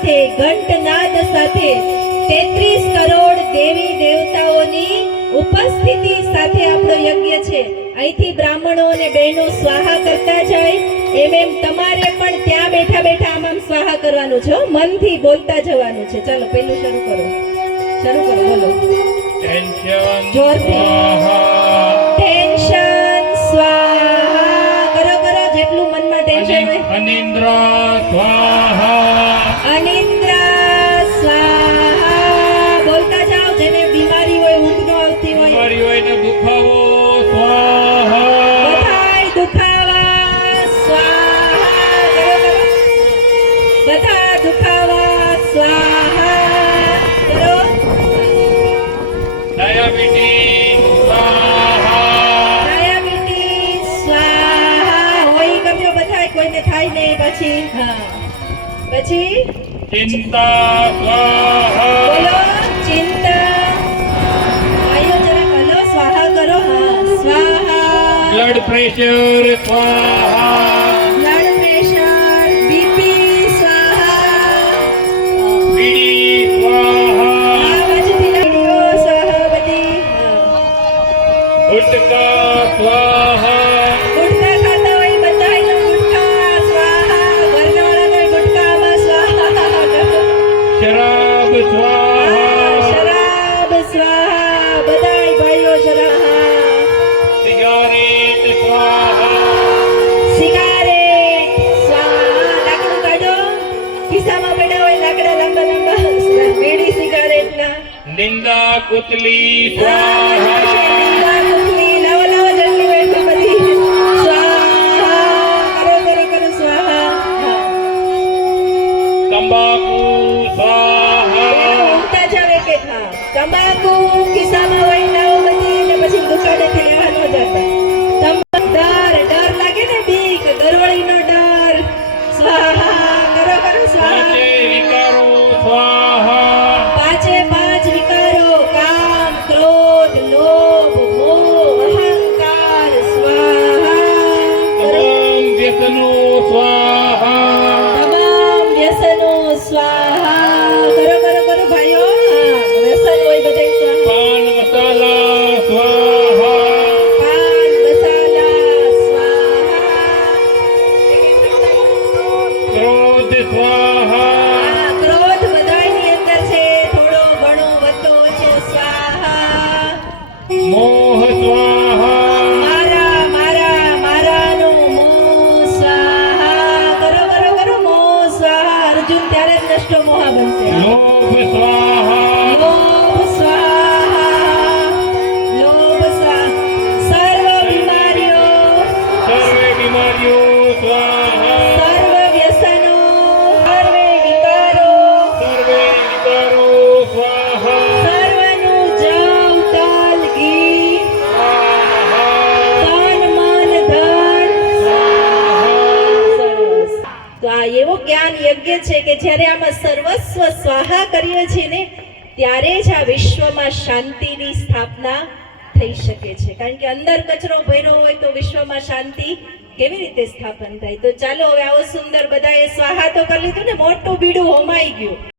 સાથે ઘંટનાદ સાથે 33 કરોડ દેવી દેવતાઓની ઉપસ્થિતિ સાથે આપણો યજ્ઞ છે। અહીંથી બ્રાહ્મણો અને બહેનો સ્વાહા કરતા જાય એમ તમારે પણ ત્યાં બેઠા બેઠા આમ સ્વાહા કરવાનું છે, મનથી બોલતા જવાનું છે। ચાલો પહેલું શરૂ કરો, બોલો જોરથી। ટેન્શન સ્વાહા કરો, જેટલું મનમાં ટેન્શન હોય। અનિદ્ર સ્વાહા, અનિદ્ર સ્વાહા બોલતા જાઓ। જેને બીમારી હોય, ઊંઘ ન આવતી હોય, બીમારી હોય ને દુખાવો સ્વાહા, બધાય દુખાવા સ્વાહા કરો, બધા દુખાવા સ્વાહા કરો। ડાયાબિટીસ સ્વાહા, ડાયાબિટીસ સ્વાહા હોય કરજો બધાય, કોઈને થાય નહીં પછી। હા, પછી ચિંતા સ્વાહા, બોલો ચિંતા। આયો જરા હલો સ્વાહા કરો। હા, સ્વાહા। બ્લડ પ્રેશર સ્વાહા, બ્લડ પ્રેશર, બીપી સ્વાહા, પીડી સ્વાહા, આ બાજુથી લાડો સ્વાહા બધી। ગુટકા સ્વાહા, ગુટકા ખાતા હોય બધાય ગુટકા સ્વાહા, ઘરનાળાને ગુટકામાં સ્વાહા કરો। શરાબ સ્વાહા, શરાબ સ્વાહા, બધાય ભાઈઓ શરાબ। સિગારેટ સ્વાહા, સિગારેટ સ્વાહા, લાકડું કાઢો, ખિસ્સામાં પડ્યા હોય લાકડા લાંબા લાંબા, બીડી સિગારેટના। નિંદા કુતલી સ્વાહા, સ્વાહા, લાવો લાવો જલ્દી બેઠી બધી સ્વાહા કરો, સ્વાહા। તંબાકુ સ્વાહા, ઊંઘતા જાવ એક એક। હા, તમાકુ ખિસ્સામાં હોય લાવો બધી, ને પછી દુકાનેથી લેવા ન જતા। ડર લાગે ને, બીક, ગરવળીનો ડર સ્વાહા કરો, સ્વાહા। પાંચે વિકારો સ્વાહા, પાંચે પાંચ વિકારો, કામ, ક્રોધ, લોભ, મોહ, અહંકાર સ્વાહા કરો। તમામ વ્યસનો સ્વાહા, તમામ વ્યસનો સ્વાહા કરો, ભાઈઓ। હા, વ્યસન હોય બધે સ્વાહા। પાન મસાલા સ્વાહા, પાન મસાલા સ્વાહા। ક્રોધ સ્વાહા, આ ક્રોધ બધાયની અંદર છે, થોડો ઘણો વધતો ઓછો સ્વાહા। મોહ સ્વાહા, મારાનો મોહ સ્વાહા કરો, મોહ સ્વાહા। અર્જુન ત્યારે જ નષ્ટો મોહ બનશે। લોભ સ્વાહા, લોભ સ્વાહા, લોભ સ્વાહા। સર્વ બીમારીઓ, સર્વે બીમારીઓ સ્વાહા, સર્વ વ્યસનો, સર્વે વિકારો, સર્વે વિકારો સ્વાહા, સર્વનું જમ તલ ઘી, તન મન ધન સરસ। તો આ એવો જ્ઞાન યજ્ઞ છે કે જ્યારે આમાં સર્વસ્વ સ્વાહા કરીએ છીએ ને, ત્યારે જ આ વિશ્વમાં શાંતિની સ્થાપના થઈ શકે છે। કારણ કે અંદર કચરો ભર્યો હોય તો વિશ્વમાં શાંતિ કેવી રીતે સ્થાપન થાય? તો ચાલો હવે આવો સુંદર બધાએ સ્વાહા તો કરી લીધું ને, મોટું બીડું હોમાઈ ગયું।